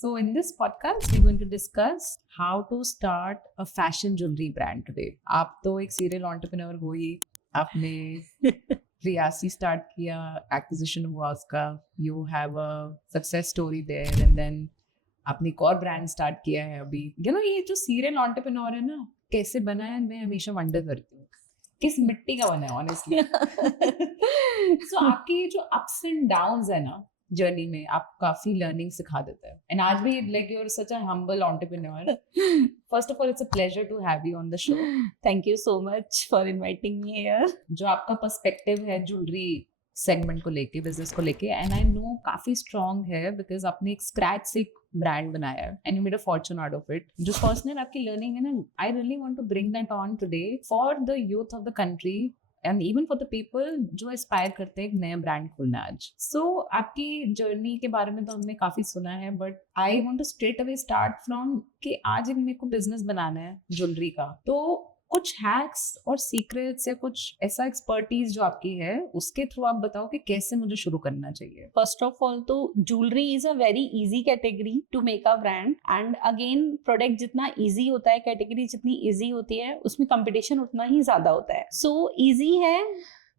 So in this podcast, we're going to discuss how to start a fashion jewelry brand today. आप तो एक serial entrepreneur हो ही, आपने Reasi start किया, acquisition हुआ उसका, you have a success story there, and then आपने एक और brand start किया है अभी. You know ये जो serial entrepreneur है ना, कैसे बना है मैं हमेशा wonder करती हूँ. किस मिट्टी का बना है honestly. So आपके ये जो ups and downs है ना जर्नी में आप काफी लर्निंग सिखा देता है एंड आज भी like you are such a humble entrepreneur. First of all it's a pleasure to have you on the show. Thank you so much for inviting me here. जो आपका पर्सपेक्टिव है ज्वेलरी सेगमेंट को लेके, business को लेके, and I know काफी strong है because आपने एक स्क्रैच से ब्रांड बनाया है and you made a fortune out of it. जो पर्सनल आपकी लर्निंग है ना, I really want to bring that on today for the youth of the country and even for the people जो aspire करते हैं एक नया ब्रांड खोलना आज. सो आपकी जर्नी के बारे में तो हमने काफी सुना है, but I want to straight away start from कि आज मेरे को बिजनेस बनाना है ज्वेलरी का, तो कुछ हैक्स और सीक्रेट्स या कुछ ऐसा एक्सपर्टीज जो आपकी है उसके थ्रू आप बताओ कि कैसे मुझे शुरू करना चाहिए. फर्स्ट ऑफ ऑल तो jewellery is a very easy category to make a brand and again product जितना इजी होता है, कैटेगरी जितनी इजी होती है, उसमें कंपटीशन उतना ही ज्यादा होता है. सो इजी है,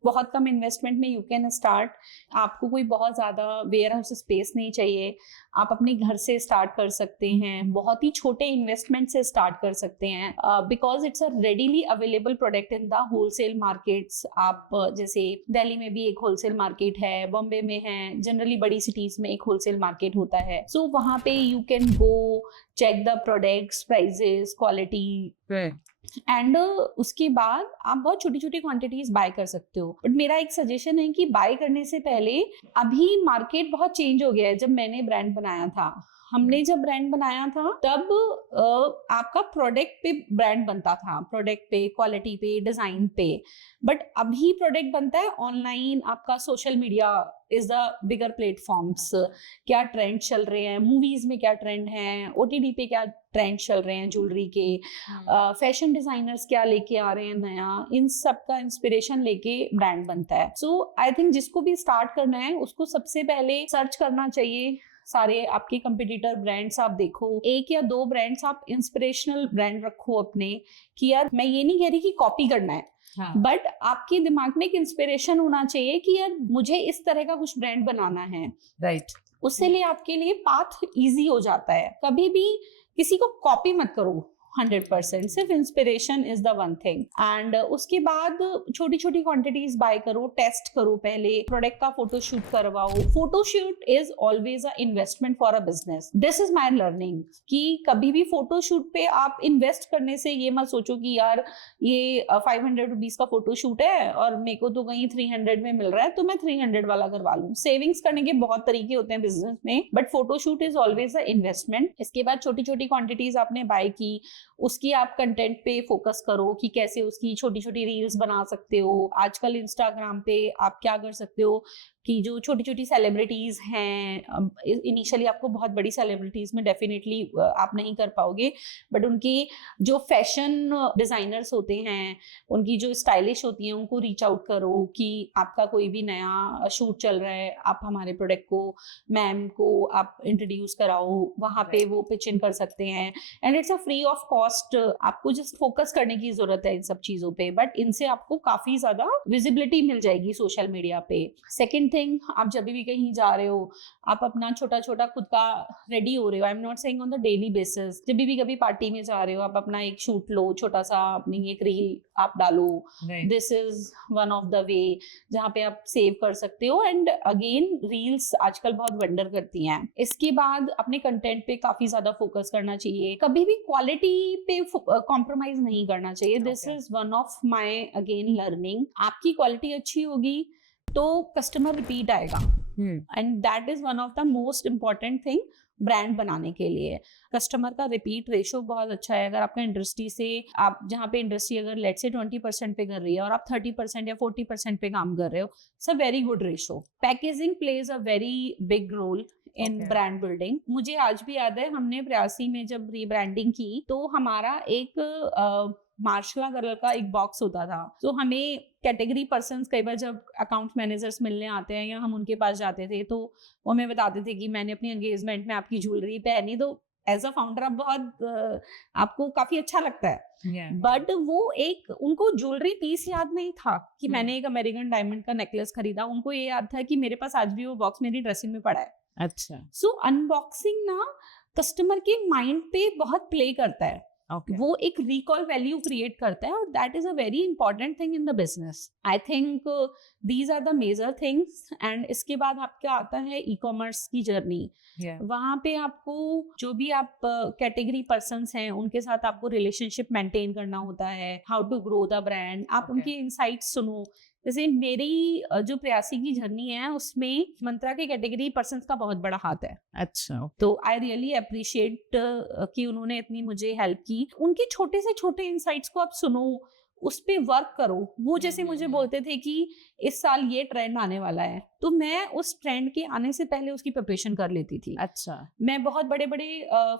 बहुत कम इन्वेस्टमेंट में यू कैन स्टार्ट. आपको कोई बहुत ज़्यादा वेयर हाउस स्पेस नहीं चाहिए, आप अपने घर से स्टार्ट कर सकते हैं, बहुत ही छोटे इन्वेस्टमेंट से स्टार्ट कर सकते हैं because it's a readily available product in the wholesale markets. आप जैसे दिल्ली में भी एक होलसेल मार्केट है, बॉम्बे में है, जनरली बड़ी सिटीज में एक होलसेल मार्केट होता है. सो वहाँ पे you can go check the products, prices, quality and उसके बाद आप बहुत छोटी छोटी क्वांटिटीज बाय कर सकते हो. बट मेरा एक सजेशन है कि बाय करने से पहले, अभी मार्केट बहुत चेंज हो गया है. जब मैंने ब्रांड बनाया था, हमने जब ब्रांड बनाया था तब आपका प्रोडक्ट पे ब्रांड बनता था, प्रोडक्ट पे, क्वालिटी पे, डिजाइन पे. बट अभी प्रोडक्ट बनता है ऑनलाइन. आपका social media is the bigger platforms. क्या ट्रेंड चल रहे हैं, मूवीज में क्या ट्रेंड है, ओटीटी पे क्या ट्रेंड चल रहे हैं ज्वेलरी के, फैशन डिजाइनर्स क्या लेके आ रहे हैं नया, इन सब का इंस्पिरेशन लेके ब्रांड बनता है. सो आई थिंक जिसको भी स्टार्ट करना है उसको सबसे पहले सर्च करना चाहिए सारे आपके कंपटीटर ब्रांड्स. आप देखो, एक या दो ब्रांड्स आप इंस्पिरेशनल ब्रांड रखो अपने, कि यार मैं ये नहीं कह रही कि कॉपी करना है, बट आपके दिमाग में एक इंस्पिरेशन होना चाहिए कि यार मुझे इस तरह का कुछ ब्रांड बनाना है. राइट. उससे लिए आपके लिए पाथ इजी हो जाता है. कभी भी किसी को कॉपी मत करो 100%, सिर्फ inspiration is the one thing. And उसके बाद छोटी छोटी क्वांटिटीज बाय करो, टेस्ट करो, पहले प्रोडक्ट का फोटोशूट करवाओ. Photoshoot is always a investment for a business. This is my learning कि कभी भी फोटोशूट पे आप इन्वेस्ट करने से ये मत सोचो कि यार ये 500 रुपीज का फोटोशूट है और मेरे को तो कहीं 300 में मिल रहा है तो मैं 300 वाला करवा लूं. सेविंग्स करने के बहुत तरीके होते हैं बिजनेस में, but photoshoot is always a investment. इसके बाद छोटी छोटी क्वांटिटीज आपने बाय की, उसकी आप कंटेंट पे फोकस करो कि कैसे उसकी छोटी छोटी रील्स बना सकते हो. आजकल इंस्टाग्राम पे आप क्या कर सकते हो कि जो छोटी छोटी सेलिब्रिटीज हैं, इनिशियली आपको बहुत बड़ी सेलिब्रिटीज में डेफिनेटली आप नहीं कर पाओगे, बट उनकी जो फैशन डिजाइनर्स होते हैं, उनकी जो स्टाइलिश होती हैं, उनको रीच आउट करो कि आपका कोई भी नया शूट चल रहा है, आप हमारे प्रोडक्ट को मैम को आप इंट्रोड्यूस कराओ, वहाँ पे वो पिच इन कर सकते हैं. And it's a free of cost. आपको जस्ट फोकस करने की जरूरत है इन सब चीजों पे, बट इनसे आपको काफी ज्यादा विजिबिलिटी मिल जाएगी सोशल मीडिया पे. सेकेंड थिंग, आप जब भी कहीं जा रहे हो, आप अपना छोटा छोटा खुद का रेडी हो रहे हो, I am not saying on the daily basis, जब भी कभी पार्टी में जा रहे हो, आप अपना एक शूट लो, छोटा सा अपनी एक रील आप डालो. This is one of the way जहाँ पे आप सेव कर सकते हो. एंड अगेन रील्स आजकल बहुत वंडर करती हैं. इसके बाद अपने कंटेंट पे काफी ज्यादा फोकस करना चाहिए, कभी भी क्वालिटी पे कॉम्प्रोमाइज नहीं करना चाहिए. This is one of my again learning. आपकी क्वालिटी अच्छी होगी तो कस्टमर रिपीट आएगा, and that is one of the most important thing brand बनाने के लिए. कस्टमर का रिपीट रेशो बहुत अच्छा है. अगर आपका इंडस्ट्री से, आप जहाँ पे इंडस्ट्री अगर लेट से 20% पे कर रही है और आप 30% या 40% पे काम कर रहे हो, it's a very good ratio. Packaging plays a very big role in brand building. मुझे आज भी याद है, हमने 82 में जब रीब्रांडिंग की तो हमारा एक मार्शला कलर का एक बॉक्स होता था, तो हमें कैटेगरी पर्सन्स कई बार जब अकाउंट मैनेजर्स मिलने आते हैं या हम उनके पास जाते थे तो वो हमें बताते थे कि मैंने अपनी एंगेजमेंट में आपकी ज्वेलरी पहनी, तो एज अ फाउंडर आप बहुत आपको काफी अच्छा लगता है। Yeah. बट वो एक उनको ज्वेलरी पीस याद नहीं था कि Hmm. मैंने एक अमेरिकन डायमंड का नेकलेस खरीदा, उनको ये याद था कि मेरे पास आज भी वो बॉक्स मेरी ड्रेसिंग में पड़ा है। अच्छा, सो अनबॉक्सिंग ना कस्टमर के माइंड पे बहुत प्ले करता है, okay. वो एक रिकॉल वैल्यू क्रिएट करता है और that is a very important thing in the business. I think these are the major things. And इसके बाद आपका आता है ई कॉमर्स की जर्नी। Yeah. वहाँ पे आपको जो भी आप कैटेगरी पर्सन्स हैं उनके साथ आपको रिलेशनशिप मेंटेन करना होता है, how to grow the brand, आप Okay. उनकी इनसाइट्स सुनो। जैसे मेरी जो प्रयासी की जर्नी है उसमें मंत्रा के कैटेगरी पर्सन्स का बहुत बड़ा हाथ है, अच्छा, तो आई रियली अप्रिशिएट कि उन्होंने इतनी मुझे हेल्प की। उनके छोटे से छोटे इनसाइट्स को आप सुनो, उस पे वर्क करो। वो जैसे मुझे बोलते थे कि इस साल ये ट्रेंड आने वाला है, तो मैं उस ट्रेंड के आने से पहले उसकी प्रिपरेशन कर लेती थी। अच्छा, मैं बहुत बड़े बड़े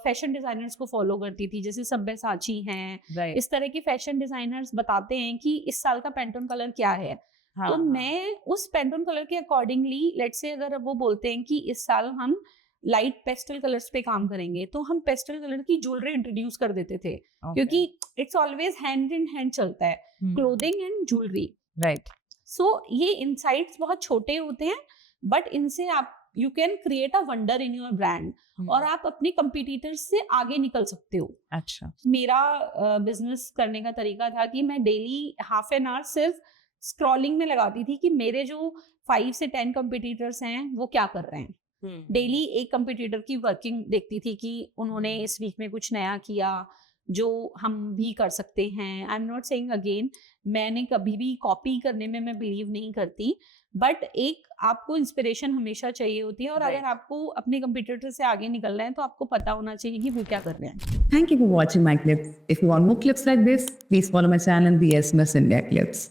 फैशन डिजाइनर्स को फॉलो करती थी, जैसे सब्यसाची हैं, राइट। इस तरह के फैशन डिजाइनर्स बताते हैं कि इस साल का पैंटून कलर क्या है। हाँ, तो हाँ. मैं उस पैंटून कलर के अकॉर्डिंगली, लेट्स से अगर वो बोलते हैं कि इस साल हम लाइट पेस्टल कलर्स पे काम करेंगे, तो हम पेस्टल कलर की ज्वेलरी इंट्रोड्यूस कर देते थे। Okay. क्योंकि it's always hand in hand चलता है, Hmm. Clothing and jewellery. Right, so ये इनसाइट्स बहुत छोटे होते हैं, बट इनसे आप you can create a wonder in your brand और आप अपने कंपटीटर्स से आगे निकल सकते हो। अच्छा, मेरा बिजनेस करने का तरीका था कि मैं डेली हाफ एन आवर सिर्फ स्क्रॉलिंग में लगाती थी कि मेरे जो 5 से 10 कंपटीटर्स हैं वो क्या कर रहे हैं। डेली एक कंपटीटर की वर्किंग देखती थी कि उन्होंने इस वीक में कुछ नया किया जो हम भी कर सकते हैं। I am not saying again, मैंने कभी भी कॉपी करने में मैं बिलीव नहीं करती, बट एक आपको इंस्पिरेशन हमेशा चाहिए होती है, और Right. अगर आपको अपने कंपटीटर से आगे निकलना है तो आपको पता होना चाहिए कि वो क्या कर रहे हैं। Thank you for watching my clips. If you want more clips like this, please follow my channel, BSMS India Clips.